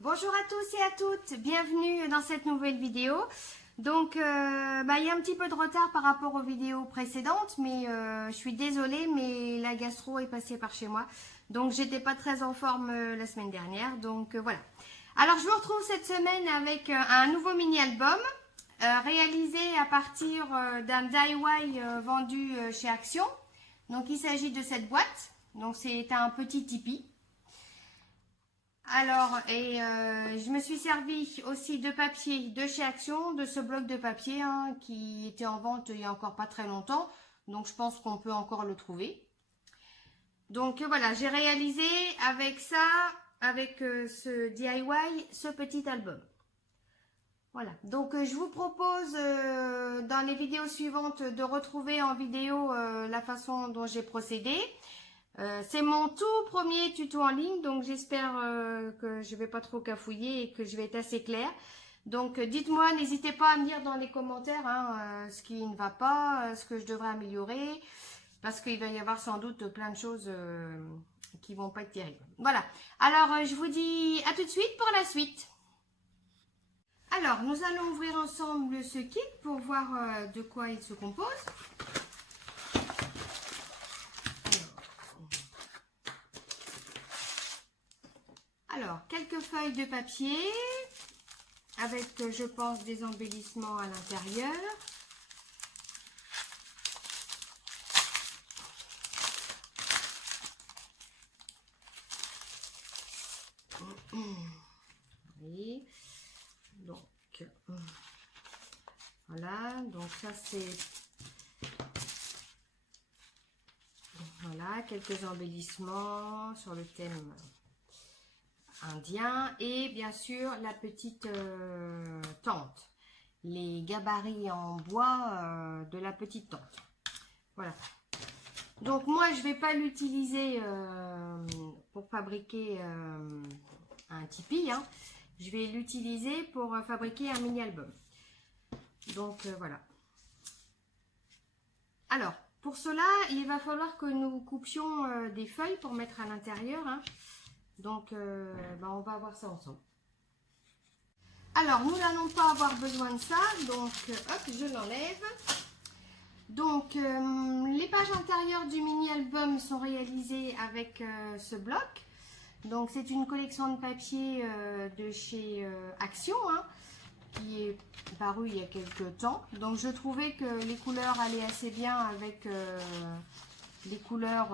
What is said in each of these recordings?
Bonjour à tous et à toutes, bienvenue dans cette nouvelle vidéo. Donc, il y a un petit peu de retard par rapport aux vidéos précédentes, mais je suis désolée, mais la gastro est passée par chez moi. Donc, j'étais pas très en forme la semaine dernière, donc voilà. Alors, je vous retrouve cette semaine avec un nouveau mini-album réalisé à partir d'un DIY vendu chez Action. Donc, il s'agit de cette boîte. Donc, c'est un petit Tipeee. Alors, je me suis servi aussi de papier de chez Action, de ce bloc de papier qui était en vente il y a encore pas très longtemps. Donc, je pense qu'on peut encore le trouver. Donc, voilà, j'ai réalisé avec ça, avec ce DIY, ce petit album. Voilà, donc je vous propose dans les vidéos suivantes de retrouver en vidéo la façon dont j'ai procédé. C'est mon tout premier tuto en ligne, donc j'espère que je ne vais pas trop cafouiller et que je vais être assez claire. Donc dites-moi, n'hésitez pas à me dire dans les commentaires ce qui ne va pas, ce que je devrais améliorer, parce qu'il va y avoir sans doute plein de choses qui vont pas être terribles. Voilà, alors je vous dis à tout de suite pour la suite. Alors, nous allons ouvrir ensemble ce kit pour voir de quoi il se compose. Alors, quelques feuilles de papier avec, je pense, des embellissements à l'intérieur. Oui. Donc, voilà. Donc, ça, c'est... Voilà, quelques embellissements sur le thème indien et bien sûr la petite tente, les gabarits en bois de la petite tente. Voilà, donc moi je vais pas l'utiliser pour fabriquer un Tipeee, je vais l'utiliser pour fabriquer un mini album. Donc voilà. Alors pour cela il va falloir que nous coupions des feuilles pour mettre à l'intérieur, Donc, on va voir ça ensemble. Alors, nous n'allons pas avoir besoin de ça. Donc, hop, je l'enlève. Donc, les pages intérieures du mini-album sont réalisées avec ce bloc. Donc, c'est une collection de papier de chez Action, qui est paru il y a quelques temps. Donc, je trouvais que les couleurs allaient assez bien avec les couleurs...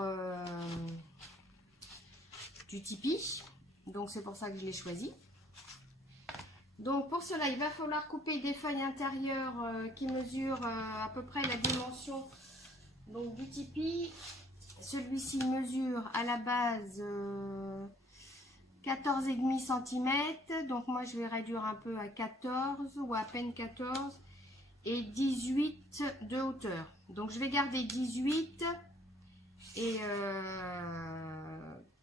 du Tipeee, donc c'est pour ça que je l'ai choisi. Donc pour cela il va falloir couper des feuilles intérieures qui mesurent à peu près la dimension donc du Tipeee. Celui-ci mesure à la base 14,5 cm, donc moi je vais réduire un peu à 14 ou à peine 14 et 18 de hauteur. Donc je vais garder 18 et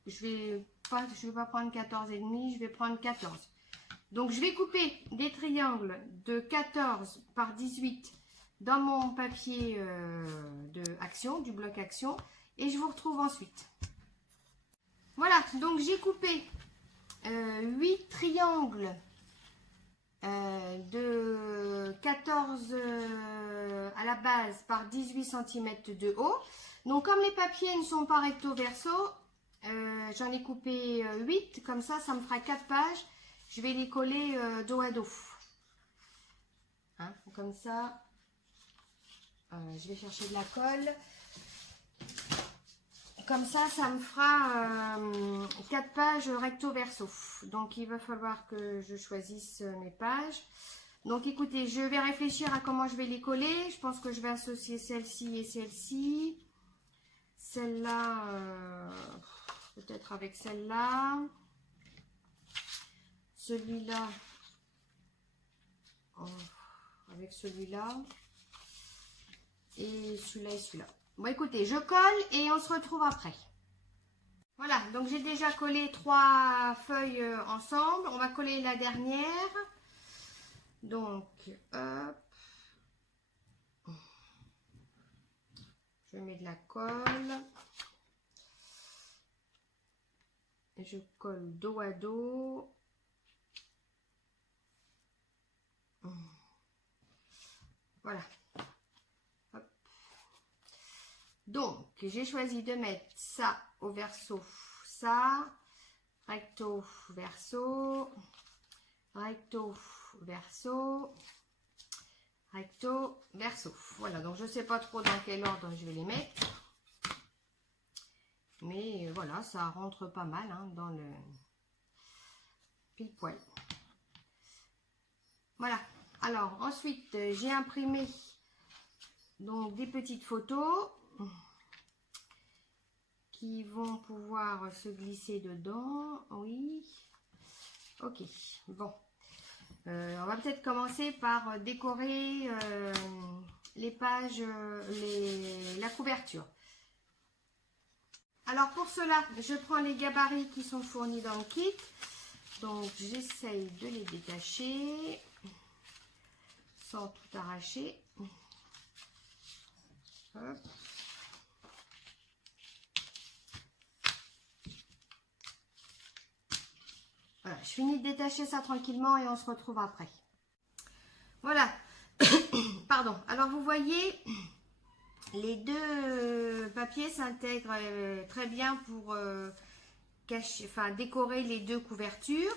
je vais pas prendre 14,5, je vais prendre 14. Donc je vais couper des triangles de 14 par 18 dans mon papier de Action, du bloc Action, et je vous retrouve ensuite. Voilà, donc j'ai coupé 8 triangles de 14 à la base par 18 cm de haut. Donc comme les papiers ne sont pas recto verso, j'en ai coupé 8, comme ça me fera 4 pages. Je vais les coller dos à dos. Comme ça, je vais chercher de la colle. Comme ça me fera 4 pages recto verso. Donc il va falloir que je choisisse mes pages. Donc écoutez, je vais réfléchir à comment je vais les coller. Je pense que je vais associer celle-ci et celle-ci. Celle-là, peut-être avec celle-là. Celui-là, avec celui-là. Et celui-là et celui-là. Bon, écoutez, je colle et on se retrouve après. Voilà, donc j'ai déjà collé 3 feuilles ensemble. On va coller la dernière. Donc, hop. Je mets de la colle. Je colle dos à dos. Voilà. Hop. Donc, j'ai choisi de mettre ça au verso, ça, recto, verso, recto, verso, recto, verso. Voilà, donc je ne sais pas trop dans quel ordre je vais les mettre. Mais voilà, ça rentre pas mal hein, dans le pile poil. Voilà. Alors, ensuite, j'ai imprimé donc des petites photos qui vont pouvoir se glisser dedans. Oui. Ok. Bon. On va peut-être commencer par décorer les pages, la couverture. Alors pour cela, je prends les gabarits qui sont fournis dans le kit. Donc j'essaye de les détacher sans tout arracher. Hop. Voilà, je finis de détacher ça tranquillement et on se retrouve après. Voilà. Pardon. Alors vous voyez, les deux papiers s'intègrent très bien pour cacher, enfin décorer les deux couvertures.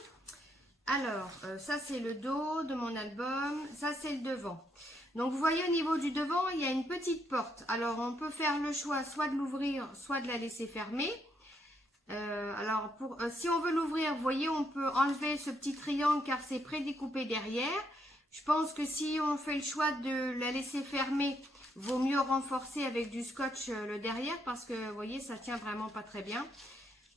Alors, ça c'est le dos de mon album, ça c'est le devant. Donc vous voyez au niveau du devant, il y a une petite porte. Alors on peut faire le choix soit de l'ouvrir, soit de la laisser fermer. Alors si on veut l'ouvrir, vous voyez, on peut enlever ce petit triangle car c'est prédécoupé derrière. Je pense que si on fait le choix de la laisser fermer, vaut mieux renforcer avec du scotch le derrière parce que vous voyez, ça tient vraiment pas très bien.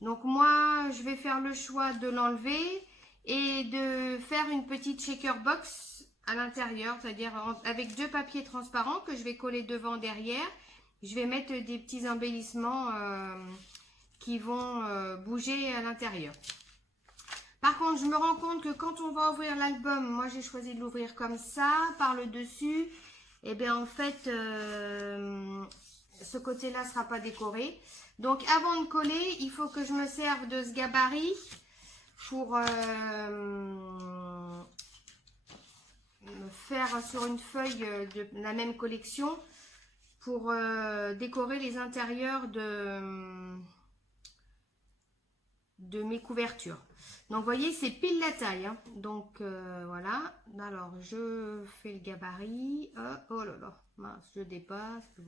Donc moi, je vais faire le choix de l'enlever et de faire une petite shaker box à l'intérieur, c'est-à-dire avec deux papiers transparents que je vais coller devant, derrière. Je vais mettre des petits embellissements qui vont bouger à l'intérieur. Par contre, je me rends compte que quand on va ouvrir l'album, moi j'ai choisi de l'ouvrir comme ça, par le dessus. Et bien en fait, ce côté-là ne sera pas décoré. Donc avant de coller, il faut que je me serve de ce gabarit pour faire sur une feuille de la même collection pour décorer les intérieurs de mes couvertures. Donc vous voyez, c'est pile la taille hein. Donc voilà. Alors je fais le gabarit. Oh là là, mince, je dépasse.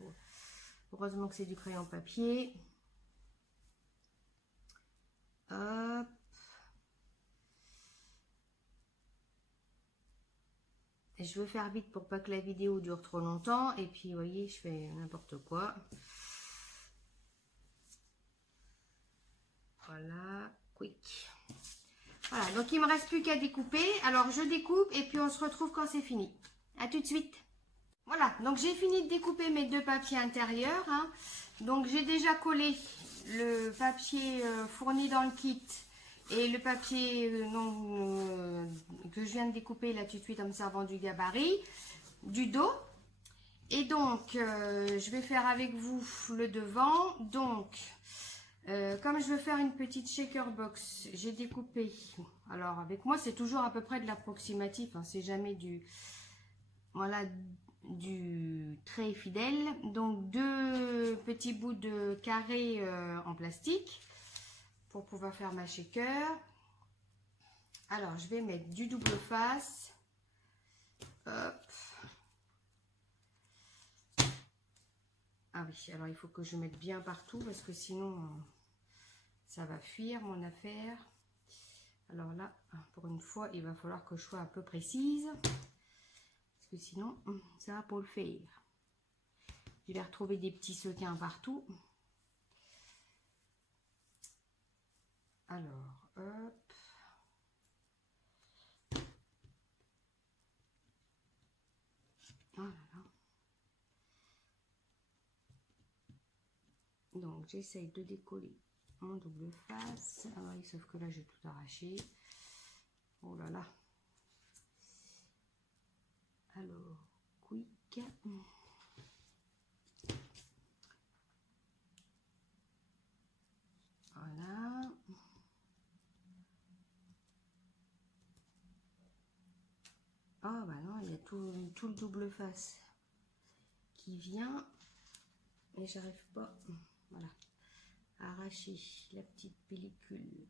Heureusement que c'est du crayon papier. Hop. Et je veux faire vite pour pas que la vidéo dure trop longtemps. Et puis vous voyez, je fais n'importe quoi. Voilà, quick. Voilà, donc il me reste plus qu'à découper. Alors je découpe et puis on se retrouve quand c'est fini. À tout de suite. Voilà, donc j'ai fini de découper mes deux papiers intérieurs. Hein. Donc j'ai déjà collé le papier fourni dans le kit et le papier que je viens de découper là tout de suite en me servant du gabarit, du dos. Et donc je vais faire avec vous le devant. Donc comme je veux faire une petite shaker box, j'ai découpé. Alors avec moi c'est toujours à peu près de l'approximatif, hein, c'est jamais du voilà du très fidèle. Donc deux petits bouts de carré en plastique pour pouvoir faire ma shaker. Alors je vais mettre du double face. Hop. Ah oui, alors il faut que je mette bien partout parce que sinon ça va fuir mon affaire. Alors là, pour une fois, il va falloir que je sois un peu précise parce que sinon ça va pas le faire. Je vais retrouver des petits sequins partout. Alors, hop. Oh là là. Donc j'essaye de décoller mon double face. Ah oui, sauf que là j'ai tout arraché. Oh là là. Alors, quick. Voilà. Oh bah non, il y a tout le double face. qui vient et j'arrive pas, voilà, à arracher la petite pellicule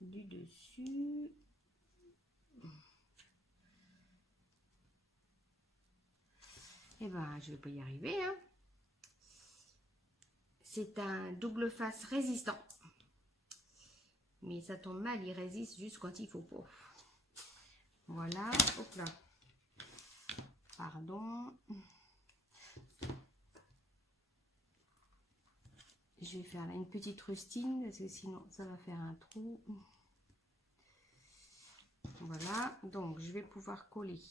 du dessus. Et ben je vais pas y arriver, hein. C'est un double face résistant, mais ça tombe mal, il résiste juste quand il faut pas. Voilà, hop là, pardon. Je vais faire là une petite rustine parce que sinon ça va faire un trou. Voilà, donc je vais pouvoir coller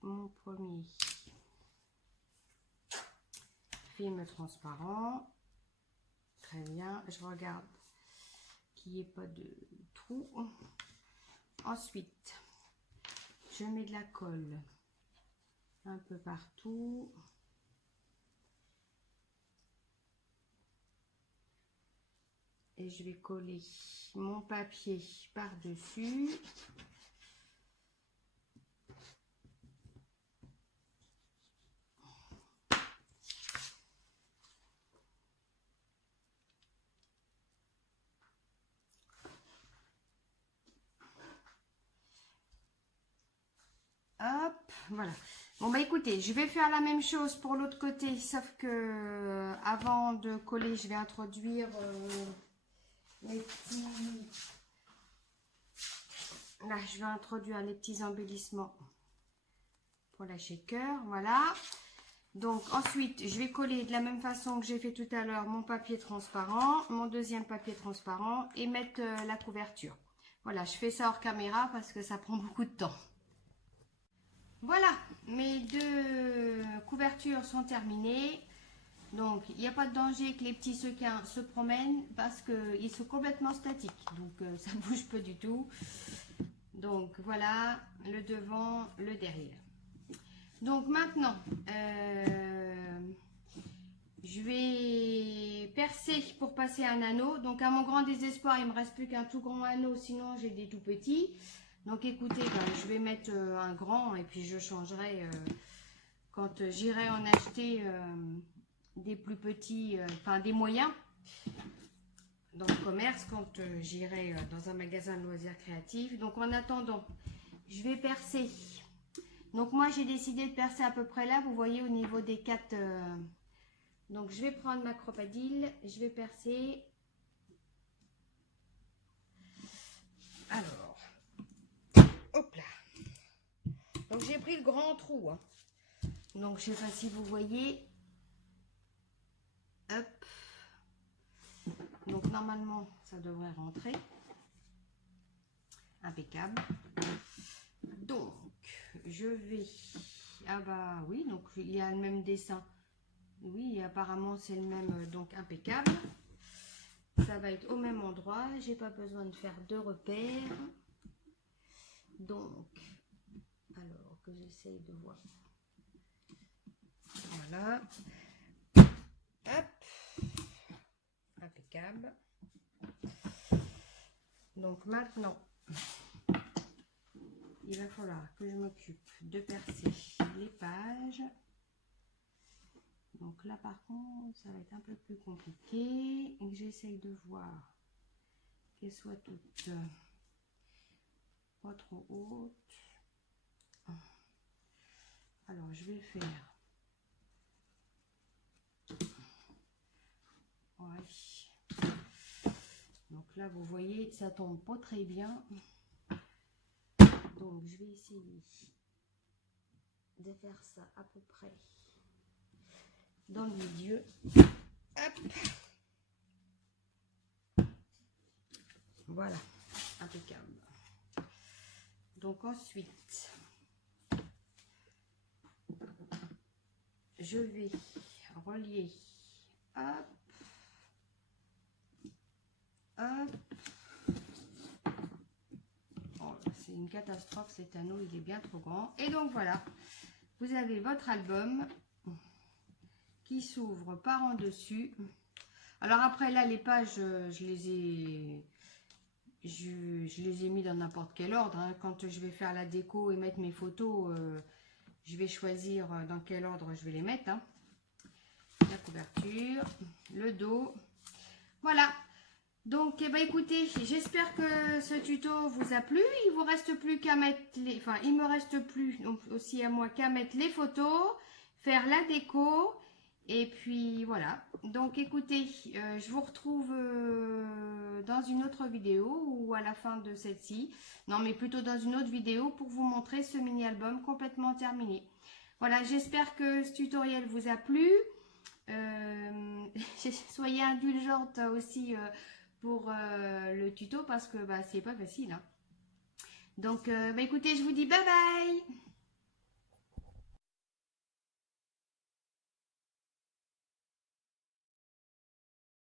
mon premier film transparent. Très bien, je regarde qu'il n'y ait pas de trou. Ensuite, je mets de la colle un peu partout. Et je vais coller mon papier par-dessus. Hop, voilà. Bon bah écoutez, je vais faire la même chose pour l'autre côté, sauf que avant de coller, je vais introduire les petits... Là, je vais introduire les petits embellissements pour la shaker, voilà. Donc ensuite, je vais coller de la même façon que j'ai fait tout à l'heure mon papier transparent, mon deuxième papier transparent et mettre la couverture. Voilà, je fais ça hors caméra parce que ça prend beaucoup de temps. Voilà, mes deux couvertures sont terminées. Donc, il n'y a pas de danger que les petits sequins se promènent parce qu'ils sont complètement statiques. Donc, ça ne bouge pas du tout. Donc, voilà, le devant, le derrière. Donc, maintenant, je vais percer pour passer un anneau. Donc, à mon grand désespoir, il ne me reste plus qu'un tout grand anneau. Sinon, j'ai des tout petits. Donc, écoutez, je vais mettre un grand et puis je changerai quand j'irai en acheter des plus petits, enfin des moyens dans le commerce, quand j'irai dans un magasin de loisirs créatifs. Donc, en attendant, je vais percer. Donc, moi, j'ai décidé de percer à peu près là, vous voyez, au niveau des 4... Donc, je vais prendre ma cropadille, je vais percer. Alors, hop là. Donc, j'ai pris le grand trou. Hein. Donc, je ne sais pas si vous voyez. Hop. Donc, normalement, ça devrait rentrer. Impeccable. Donc, je vais... Ah bah oui, donc il y a le même dessin. Oui, apparemment, c'est le même, donc impeccable. Ça va être au même endroit. J'ai pas besoin de faire de repères. Donc, alors que j'essaye de voir. Voilà. Hop. Impeccable. Donc maintenant, il va falloir que je m'occupe de percer les pages. Donc là par contre, ça va être un peu plus compliqué et que j'essaye de voir qu'elles soient toutes pas trop hautes. Alors je vais faire... Ouais. Donc là, vous voyez, ça tombe pas très bien. Donc, je vais essayer de faire ça à peu près dans le milieu. Hop. Voilà, impeccable. Donc, ensuite, je vais relier. Hop. Hop. Oh, c'est une catastrophe, cet anneau, il est bien trop grand. Et donc voilà, vous avez votre album qui s'ouvre par en dessus. Alors après là, les pages, je les ai mis dans n'importe quel ordre. Hein. Quand je vais faire la déco et mettre mes photos, Je vais choisir dans quel ordre je vais les mettre. Hein. La couverture, le dos. Voilà. Donc, eh ben, écoutez, j'espère que ce tuto vous a plu. Il vous reste plus qu'à mettre les... Enfin, il me reste plus donc, aussi à moi qu'à mettre les photos, faire la déco. Et puis, voilà. Donc, écoutez, je vous retrouve dans une autre vidéo ou à la fin de celle-ci. Non, mais plutôt dans une autre vidéo pour vous montrer ce mini-album complètement terminé. Voilà, j'espère que ce tutoriel vous a plu. Soyez indulgente aussi pour le tuto parce que bah, c'est pas facile. Hein. Donc, bah, écoutez, je vous dis bye bye.